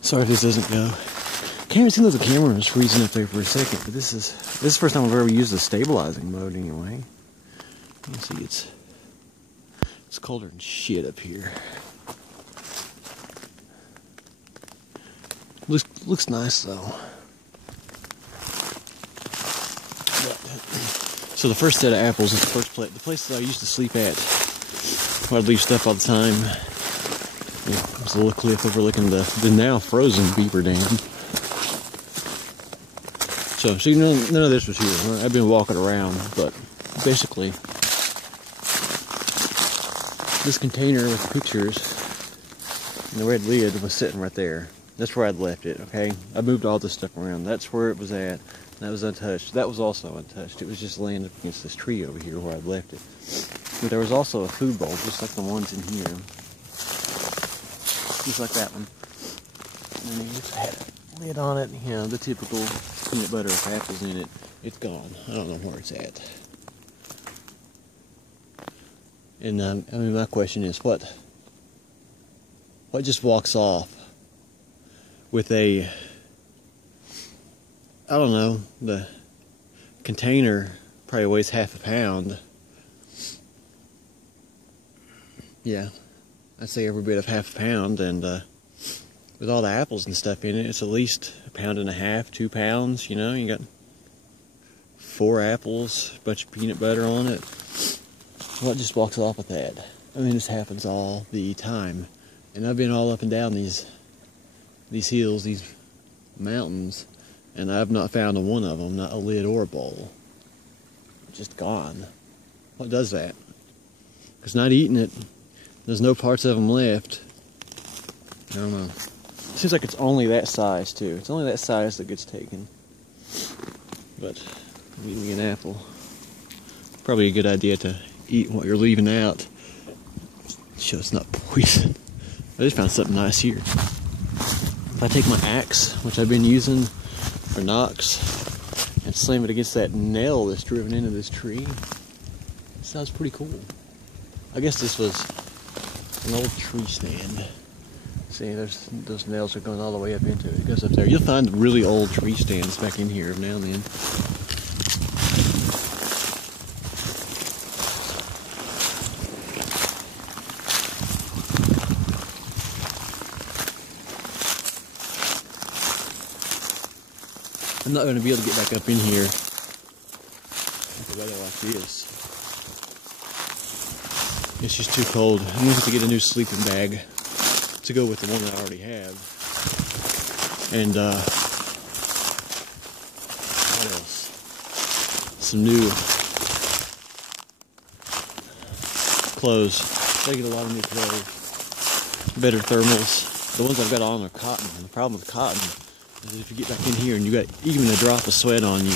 Sorry if this doesn't go. It seems like the camera was freezing up there for a second, but this is the first time I've ever used the stabilizing mode anyway. You see, it's colder than shit up here. Looks nice though. So the first set of apples is the place that I used to sleep at, where I'd leave stuff all the time. There's a little cliff overlooking the now frozen Beaver Dam. So none of this was here. I've been walking around, but basically, this container with the pictures and the red lid was sitting right there. That's where I'd left it, okay? I moved all this stuff around. That's where it was at. That was untouched. That was also untouched. It was just laying up against this tree over here where I'd left it. But there was also a food bowl, just like the ones in here. Just like that one. And it had a lid on it. You know, the typical peanut butter with apples in it. It's gone. I don't know where it's at. And I mean, my question is, what just walks off with a, I don't know, the container probably weighs half a pound. Yeah, I'd say every bit of half a pound, and with all the apples and stuff in it, it's at least 1.5 pounds, 2 pounds, you know. You got 4 apples, a bunch of peanut butter on it. What just walks off with that? I mean, this happens all the time. And I've been all up and down these hills, these mountains, and I've not found a one of them, not a lid or a bowl. Just gone. What does that? Because not eating it, there's no parts of them left. I don't know. It seems like it's only that size too. It's only that size that gets taken. But eat me an apple. Probably a good idea to eat what you're leaving out. Show it's not poison. I just found something nice here. If I take my axe, which I've been using for knocks, and slam it against that nail that's driven into this tree, it sounds pretty cool. I guess this was an old tree stand. See, those nails are going all the way up into it. It goes up there. You'll find really old tree stands back in here now and then. I'm not going to be able to get back up in here with the weather like this. It's just too cold. I'm going to have to get a new sleeping bag to go with the one that I already have. And, what else? Some new clothes. Gotta get a lot of new clothes. Better thermals. The ones I've got on are cotton. And the problem with cotton is if you get back in here and you got even a drop of sweat on you,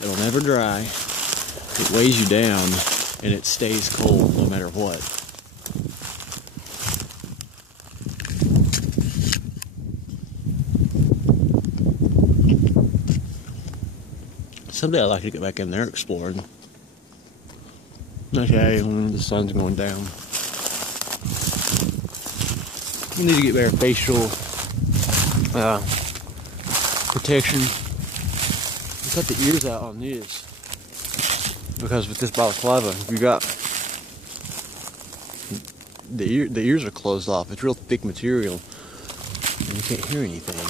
it'll never dry. It weighs you down and it stays cold no matter what. Someday I'd like to get back in there exploring. Okay, when the sun's going down. You need to get better facial protection. Cut the ears out on this, because with this balaclava, you got the ears are closed off. It's real thick material, and you can't hear anything.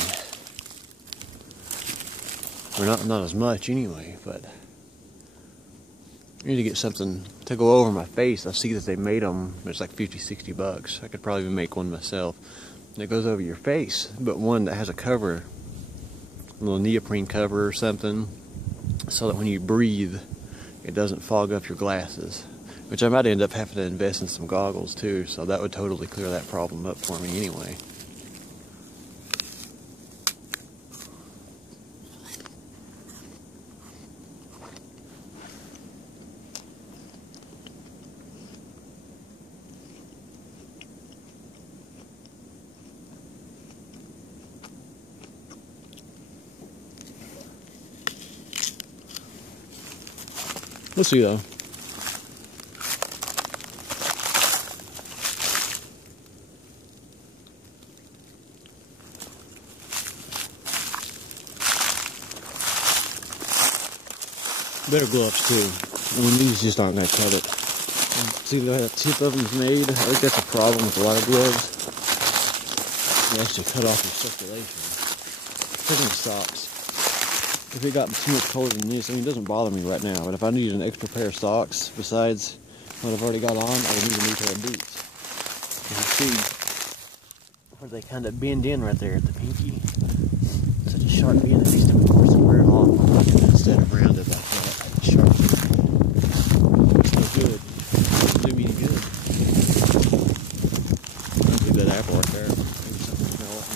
Or not as much anyway. But I need to get something to go over my face. I see that they made them. It's like $50-$60. I could probably even make one myself. And it goes over your face, but one that has a cover. A little neoprene cover or something, so that when you breathe, it doesn't fog up your glasses. Which I might end up having to invest in some goggles too, so that would totally clear that problem up for me anyway. Let's see though. Better gloves too. I mean, these just aren't going to cut it. See the way that tip of them's made? I think that's a problem with a lot of gloves. They actually cut off your circulation. Particularly socks. If it got too much colder than this, I mean, it doesn't bother me right now, but if I needed an extra pair of socks besides what I've already got on, I would need a new pair of boots. You can see where they kind of bend in right there at the pinky. Such a sharp bend, at least of course, wear it off instead of rounded like that. Sharp. It's no good. It doesn't do me any good. I'll leave that apple right there. Maybe something to smell it.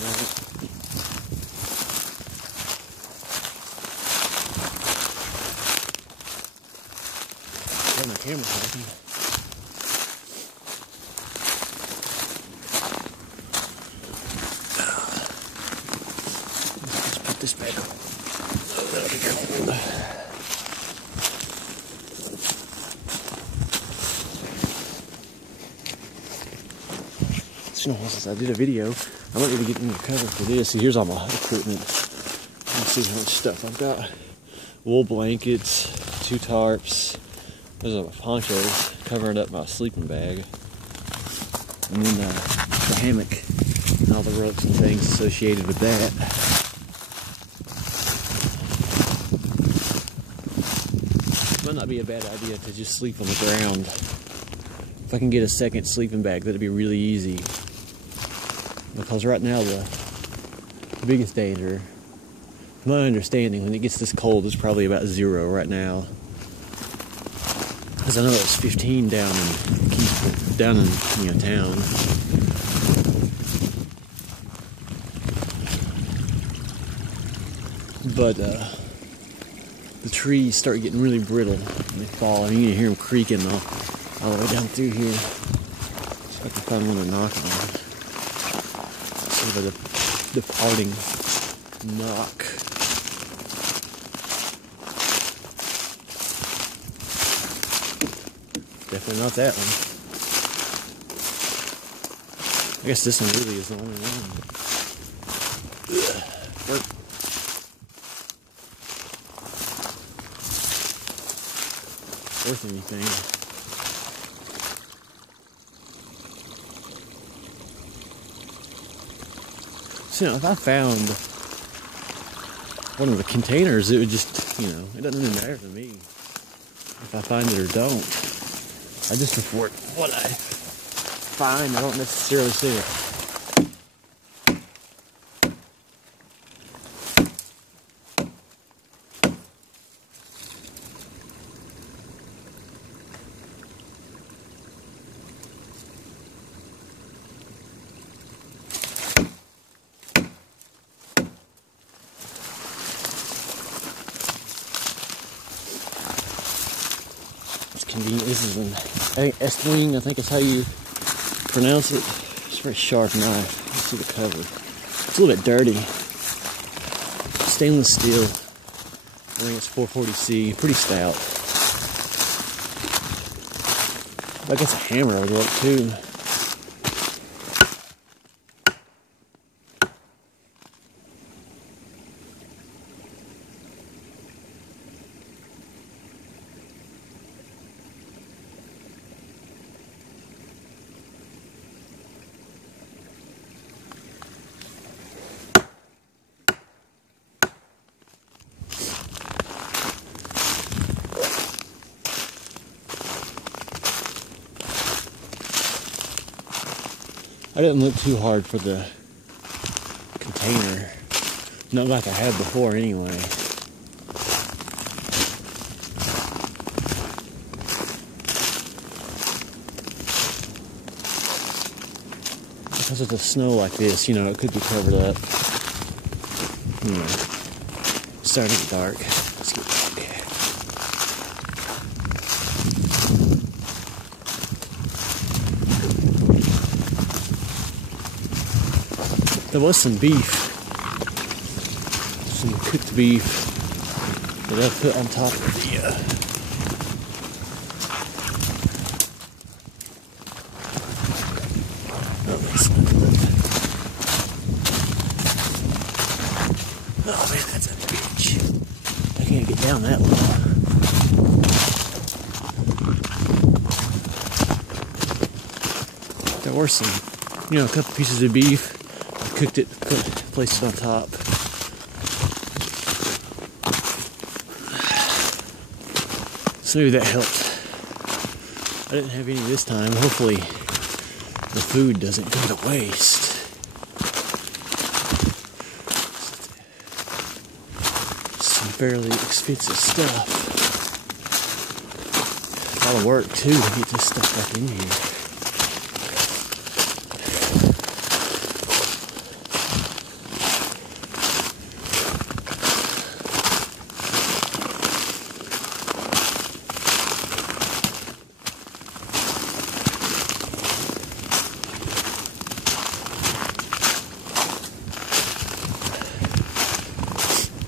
Got my camera working. Let's put this back on. Oh, that'll be cold. You know, since I did a video, I might need to get me a cover for this. So here's all my equipment. Let's see how much stuff I've got. Wool blankets, 2 tarps. Those are my ponchos covering up my sleeping bag. And then the hammock and all the ropes and things associated with that. Might not be a bad idea to just sleep on the ground. If I can get a second sleeping bag, that'd be really easy. Because right now the biggest danger, from my understanding, when it gets this cold, it's probably about 0 right now. Because I know it's 15 down in town. But the trees start getting really brittle when they fall. I mean, you can hear them creaking all the way down through here. So I can find one to knock on. See by the departing knock. Definitely not that one. I guess this one really is the only one. Work. Worth anything. So, if I found one of the containers, it would just, it doesn't really matter to me if I find it or don't. I just report what I find. I don't necessarily say it. Convenient. This is an Estling, I think is how you pronounce it. It's a very sharp knife. You see the cover. It's a little bit dirty. Stainless steel. I think it's 440C. Pretty stout. I guess a hammer would work too. I didn't look too hard for the container. Not like I had before anyway. Because of the snow like this, it could be covered up. It's starting to get dark. Let's get back. There was some beef, some cooked beef that I put on top of the oh man, that's a bitch. I can't get down that low. or some, a couple pieces of beef. I cooked it, placed it on top. So maybe that helped. I didn't have any this time. Hopefully the food doesn't go to waste. Some fairly expensive stuff. A lot of work too to get this stuff back in here.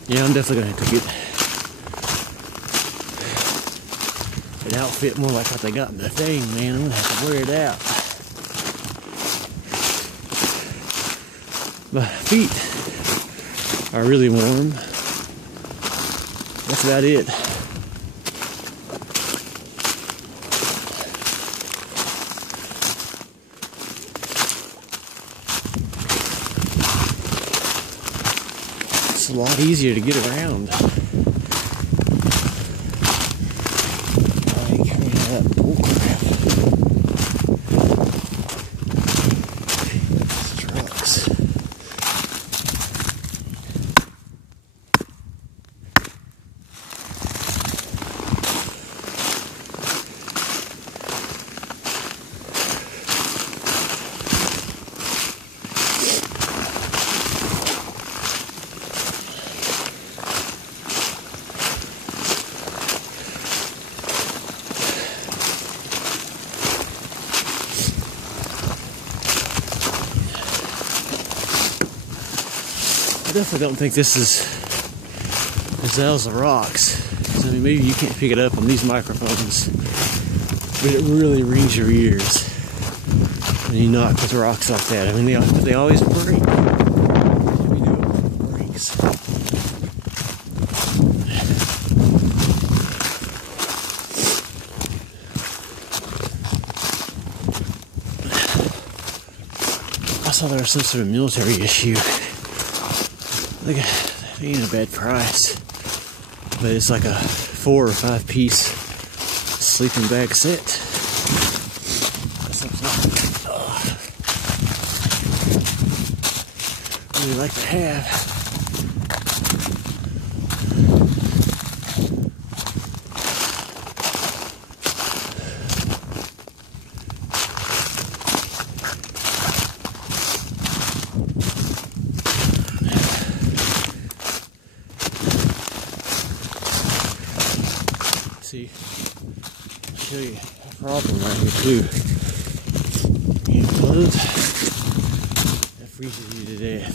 Yeah, I'm definitely going to have to get an outfit more like what they got in the thing, man. I'm going to have to wear it out. My feet are really warm. That's about it. It's a lot easier to get around. Oh crap. These trucks. I definitely don't think this is gazelles of rocks. So, I mean, maybe you can't pick it up on these microphones, but it really rings your ears when you knock with rocks like that. I mean, they always break. We do it when it breaks. I saw there was some sort of military issue. Look, it ain't a bad price, but it's like a 4 or 5 piece sleeping bag set. That's something I really like to have. See, I'll show you a problem right here too. You have gloves, that freezes you to death.